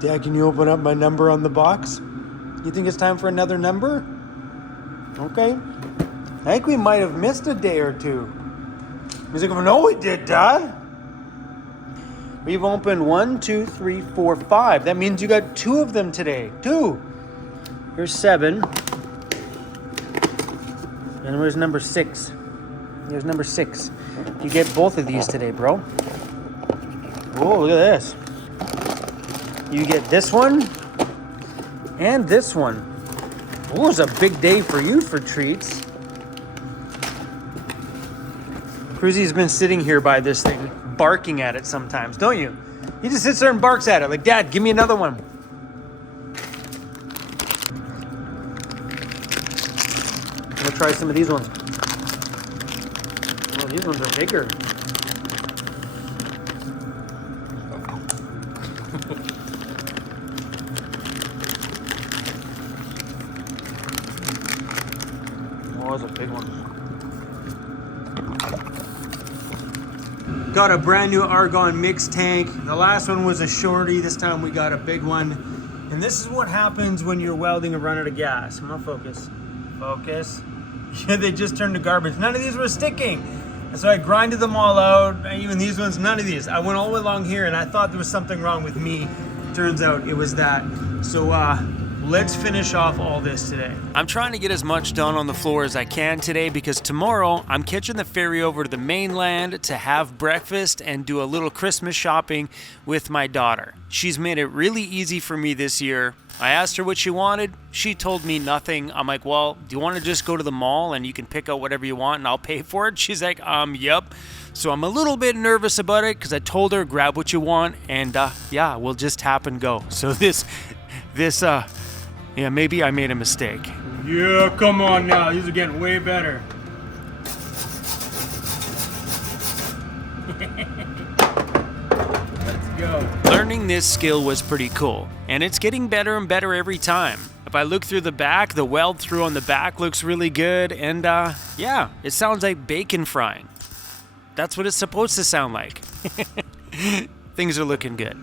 Dad, can you open up my number on the box? You think it's time for another number? Okay. I think we might have missed a day or two. He's like, no, we did, Dad. We've opened 1, 2, 3, 4, 5. That means you got 2 of them today. 2. Here's 7. And where's number 6? Here's number 6. You get both of these today, bro. Oh, look at this. You get this one and this one. Oh, it's a big day for you for treats. Cruzy's been sitting here by this thing, barking at it sometimes, don't you? He just sits there and barks at it, like, Dad, give me another one. I'm gonna try some of these ones. Oh, these ones are bigger. Oh, that's a big one. Got a brand new argon mix tank. The last one was a shorty. This time we got a big one. And this is what happens when you're welding a run out of gas. Come on, focus. Focus. Yeah, they just turned to garbage. None of these were sticking. And so I grinded them all out. Even these ones, none of these. I went all the way along here and I thought there was something wrong with me. Turns out it was that. So let's finish off all this today. I'm trying to get as much done on the floor as I can today because tomorrow I'm catching the ferry over to the mainland to have breakfast and do a little Christmas shopping with my daughter. She's made it really easy for me this year. I asked her what she wanted. She told me nothing. I'm like, well, do you want to just go to the mall and you can pick out whatever you want and I'll pay for it? She's like, yep. So I'm a little bit nervous about it because I told her, grab what you want and yeah, we'll just tap and go. So yeah, maybe I made a mistake. Yeah, come on now. These are getting way better. Let's go. Learning this skill was pretty cool, and it's getting better and better every time. If I look through the back, the weld through on the back looks really good, and yeah, it sounds like bacon frying. That's what it's supposed to sound like. Things are looking good.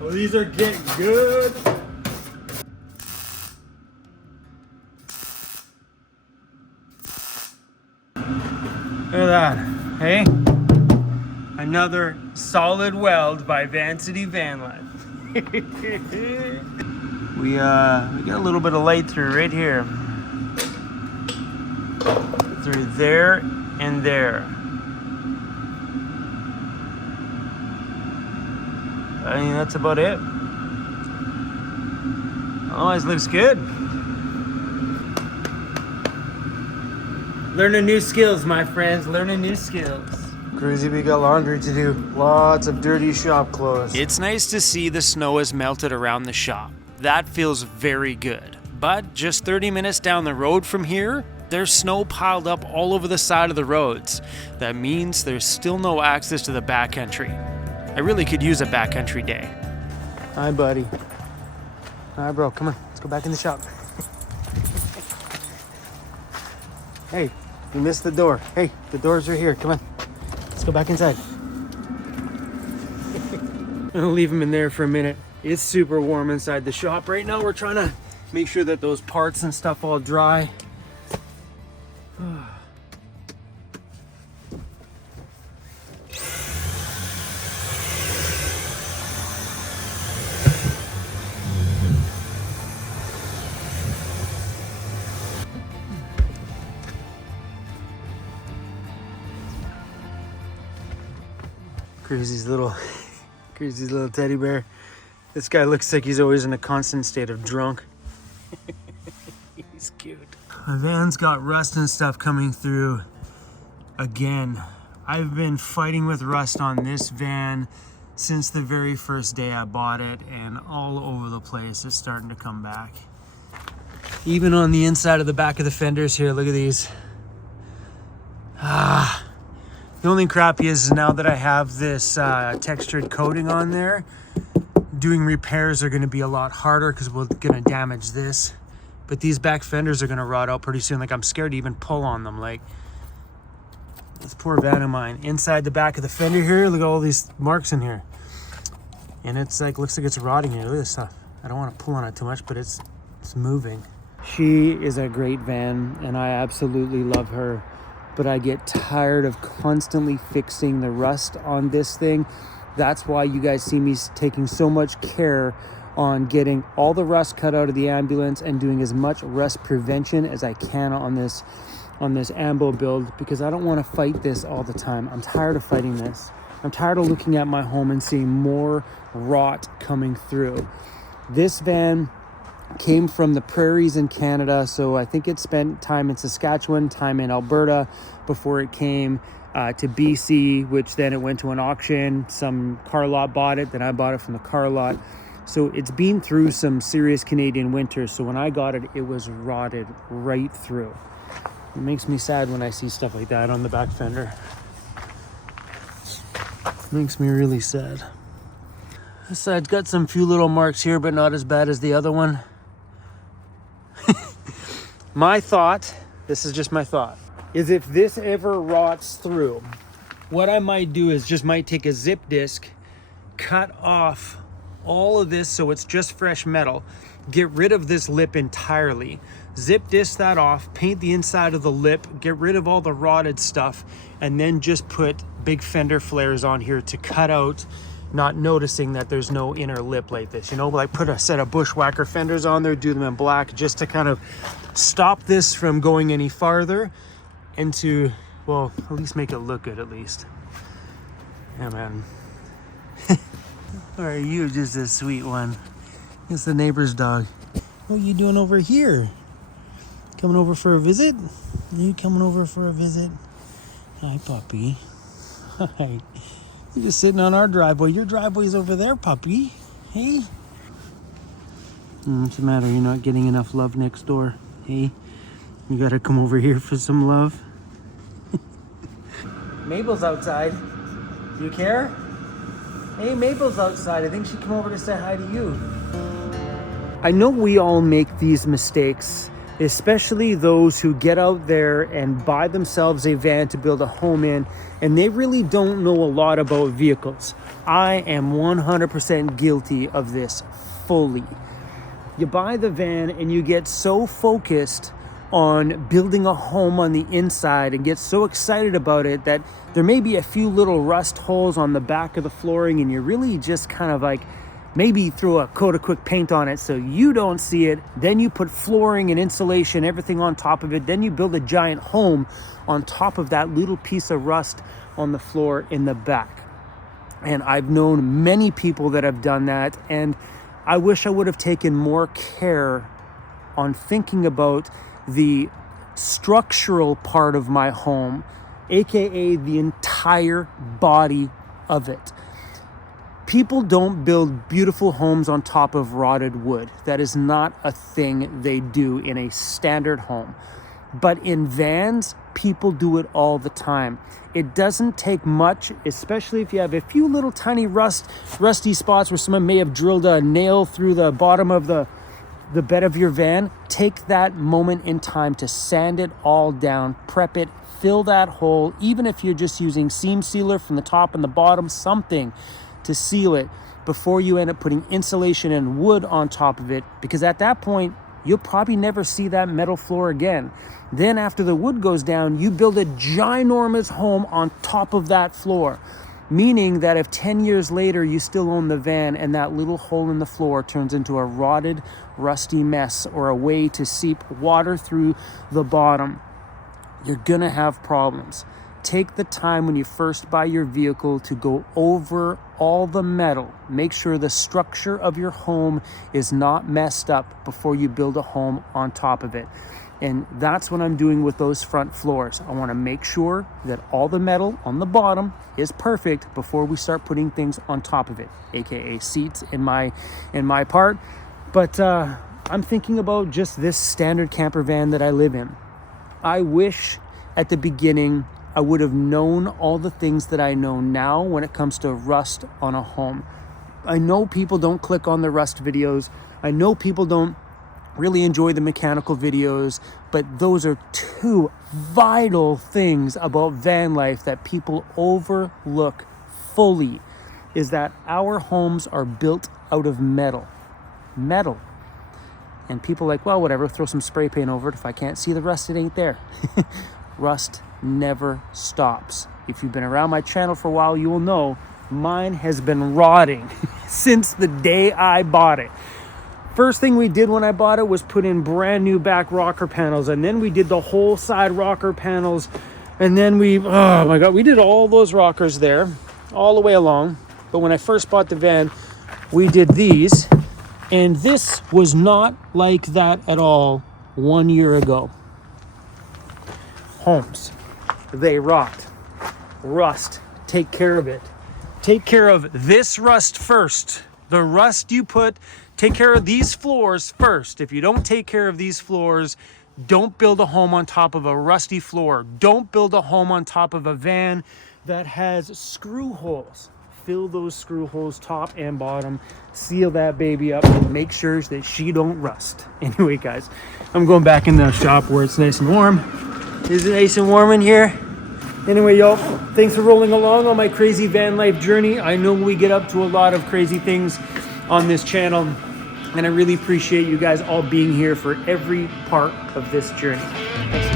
Well, these are getting good. Look at that. Hey? Another solid weld by Vancity Vanlife. we got a little bit of light through right here. Through there and there. I mean, that's about it. Otherwise, looks good. Learning new skills, my friends. Learning new skills. Cruzy, we got laundry to do. Lots of dirty shop clothes. It's nice to see the snow has melted around the shop. That feels very good. But just 30 minutes down the road from here, there's snow piled up all over the side of the roads. That means there's still no access to the backcountry. I really could use a backcountry day. Hi, buddy. Hi, bro. Come on. Let's go back in the shop. Hey, you missed the door. Hey, the doors are here. Come on. Let's go back inside. I'm gonna leave him in there for a minute. It's super warm inside the shop right now. We're trying to make sure that those parts and stuff all dry. Cruzy's little teddy bear. This guy looks like he's always in a constant state of drunk. He's cute. My van's got rust and stuff coming through again. I've been fighting with rust on this van since the very first day I bought it, and all over the place it's starting to come back. Even on the inside of the back of the fenders here, look at these. The only crappy is now that I have this textured coating on there, doing repairs are going to be a lot harder because we're going to damage this. But these back fenders are going to rot out pretty soon. Like, I'm scared to even pull on them. Like, this poor van of mine. Inside the back of the fender here, look at all these marks in here. And it's like, looks like it's rotting here. Look at this stuff. I don't want to pull on it too much, but it's moving. She is a great van, and I absolutely love her. But I get tired of constantly fixing the rust on this thing. That's why you guys see me taking so much care on getting all the rust cut out of the ambulance and doing as much rust prevention as I can on this ambo build, because I don't want to fight this all the time. I'm tired of fighting this. I'm tired of looking at my home and seeing more rot coming through. This van came from the prairies in Canada, so I think it spent time in Saskatchewan, time in Alberta before it came to BC, which then it went to an auction. Some car lot bought it, then I bought it from the car lot. So it's been through some serious Canadian winters. So when I got it, it was rotted right through. It makes me sad when I see stuff like that on the back fender. It makes me really sad. This side's got some few little marks here, but not as bad as the other one. My thought, this is just my thought, is if this ever rots through, what I might do is just might take a zip disc, cut off all of this so it's just fresh metal, get rid of this lip entirely, zip disc that off, paint the inside of the lip, get rid of all the rotted stuff, and then just put big fender flares on here to cut out, not noticing that there's no inner lip like this. You know, like put a set of bushwhacker fenders on there, do them in black, just to kind of stop this from going any farther and to, well, at least make it look good at least. Yeah, man. Or are you just a sweet one? It's the neighbor's dog. What are you doing over here? Coming over for a visit? Are you coming over for a visit? Hi, puppy. Hi. You're just sitting on our driveway. Your driveway's over there, puppy. Hey? What's the matter? You're not getting enough love next door. Hey? You gotta come over here for some love. Mabel's outside. Do you care? Hey, Mabel's outside. I think she came over to say hi to you. I know we all make these mistakes, especially those who get out there and buy themselves a van to build a home in, and they really don't know a lot about vehicles. I am 100% guilty of this fully. You buy the van and you get so focused on building a home on the inside and get so excited about it that there may be a few little rust holes on the back of the flooring, and you really just kind of like maybe throw a coat of quick paint on it so you don't see it. Then you put flooring and insulation, everything on top of it. Then you build a giant home on top of that little piece of rust on the floor in the back. And I've known many people that have done that, and I wish I would have taken more care on thinking about the structural part of my home, aka the entire body of it. People don't build beautiful homes on top of rotted wood. That is not a thing they do in a standard home. But in vans, people do it all the time. It doesn't take much, especially if you have a few little tiny rusty spots where someone may have drilled a nail through the bottom of the bed of your van. Take that moment in time to sand it all down, prep it, fill that hole, even if you're just using seam sealer from the top and the bottom, something to seal it before you end up putting insulation and wood on top of it, because at that point, you'll probably never see that metal floor again. Then after the wood goes down, you build a ginormous home on top of that floor, meaning that if 10 years later you still own the van and that little hole in the floor turns into a rotted, rusty mess or a way to seep water through the bottom, you're gonna have problems. Take the time when you first buy your vehicle to go over all the metal. Make sure the structure of your home is not messed up before you build a home on top of it. And that's what I'm doing with those front floors. I want to make sure that all the metal on the bottom is perfect before we start putting things on top of it, aka seats in my part. But I'm thinking about just this standard camper van that I live in. I wish at the beginning I would have known all the things that I know now when it comes to rust on a home. I know people don't click on the rust videos. I know people don't really enjoy the mechanical videos, but those are two vital things about van life that people overlook fully. is that our homes are built out of metal. Metal. And people are like, well, whatever, throw some spray paint over it. If I can't see the rust, it ain't there. Rust never stops. If you've been around my channel for a while, you will know mine has been rotting since the day I bought it. First thing we did when I bought it was put in brand new back rocker panels, and then we did the whole side rocker panels, and then oh my God, we did all those rockers there all the way along. But when I first bought the van, we did these, and this was not like that at all 1 year ago. Homes, they rot. Rust, take care of it. Take care of this rust first. The rust you put, take care of these floors first. If you don't take care of these floors, don't build a home on top of a rusty floor. Don't build a home on top of a van that has screw holes. Fill those screw holes top and bottom. Seal that baby up and make sure that she don't rust. Anyway, guys, I'm going back in the shop where it's nice and warm. Is it nice and warm in here? Anyway, y'all, thanks for rolling along on my crazy van life journey. I know we get up to a lot of crazy things on this channel, and I really appreciate you guys all being here for every part of this journey. Thanks.